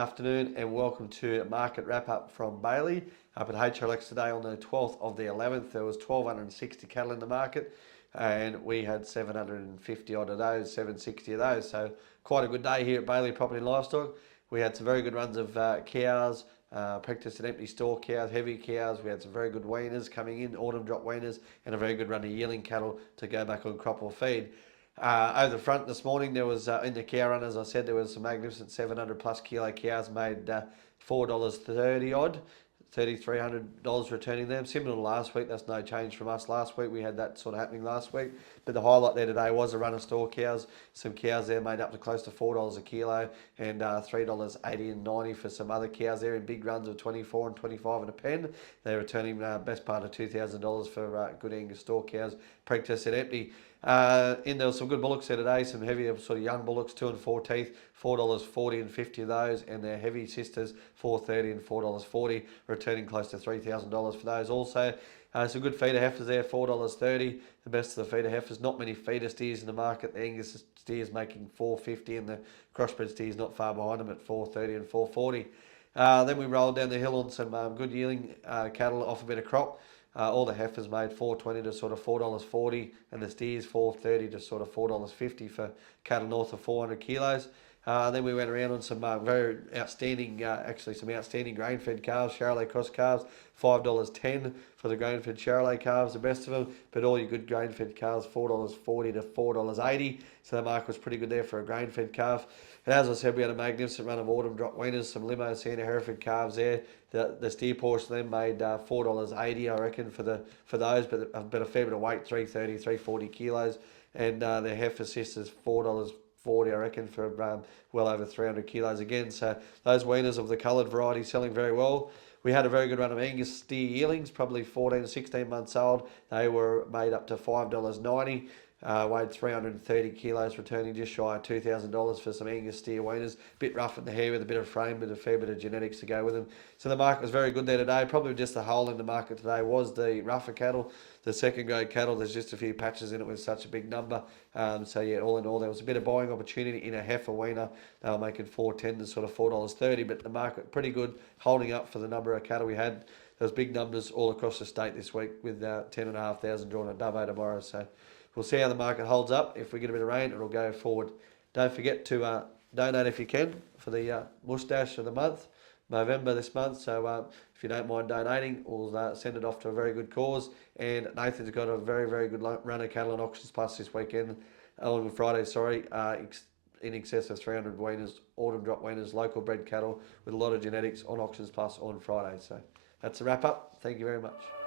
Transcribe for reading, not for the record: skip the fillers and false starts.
afternoon and welcome to Market Wrap Up from Bailey. Up at HLX today on the 12th of the 11th, there was 1,260 cattle in the market and we had 750 odd of those, 760 of those. So quite a good day here at Bailey Property and Livestock. We had some very good runs of cows, practice and empty store cows, heavy cows. We had some very good weaners coming in, autumn drop weaners, and a very good run of yearling cattle to go back on crop or feed. Over the front this morning, there was in the cow run, as I said, there was some magnificent 700 plus kilo cows made $4.30 odd, $3,300 returning them. Similar to last week, that's no change from us last week. We had that sort of happening last week. But the highlight there today was a run of store cows. Some cows there made up to close to $4 a kilo and $3.80 and 90 for some other cows there in big runs of 24 and 25 and a pen. They're returning best part of $2,000 for good Angus store cows, practice and empty. There was some good bullocks there today, some heavy sort of young bullocks, 2 and 4 teeth, $4.40 and 50 of those, and their heavy sisters, $4.30 and $4.40, returning close to $3,000 for those also. Some good feeder heifers there, $4.30, the best of the feeder heifers. Not many feeder steers in the market. The Angus steers making $4.50 and the crossbred steers not far behind them at $4.30 and $4.40. Then we rolled down the hill on some good yearling cattle off a bit of crop. All the heifers made $4.20 to sort of $4.40, and the steers $4.30 to sort of $4.50 for cattle north of 400 kilos. Then we went around on some very outstanding, some outstanding grain-fed calves, Charolais cross calves, $5.10 for the grain-fed Charolais calves, the best of them. But all your good grain-fed calves, $4.40 to $4.80. So the market was pretty good there for a grain-fed calf. And as I said, we had a magnificent run of autumn drop weaners, some limo Santa Hereford calves there. The steer portion of them made $4.80, I reckon, for those, but a fair bit of weight, 340 kilos. And their heifer sisters, $4.40, I reckon, for well over 300 kilos again. So those weaners of the coloured variety selling very well. We had a very good run of Angus steer yearlings, probably 14 to 16 months old. They were made up to $5.90. Weighed 330 kilos, returning just shy of $2,000 for some Angus steer weaners. Bit rough in the hair with a bit of frame, but a fair bit of genetics to go with them. So the market was very good there today. Probably just the hole in the market today was the rougher cattle. The second grade cattle, there's just a few patches in it with such a big number. So yeah, all in all, there was a bit of buying opportunity in a heifer weaner. They were making $4.10 to sort of $4.30, but the market pretty good, holding up for the number of cattle we had. There was big numbers all across the state this week with 10,500 drawn at Dubbo tomorrow. So we'll see how the market holds up. If we get a bit of rain, it'll go forward. Don't forget to donate if you can for the moustache of the month, November this month. So if you don't mind donating, we'll send it off to a very good cause. And Nathan's got a very, very good run of cattle on Auctions Plus this weekend, on Friday, in excess of 300 weaners, autumn drop weaners, local bred cattle with a lot of genetics on Auctions Plus on Friday. So that's a wrap up. Thank you very much.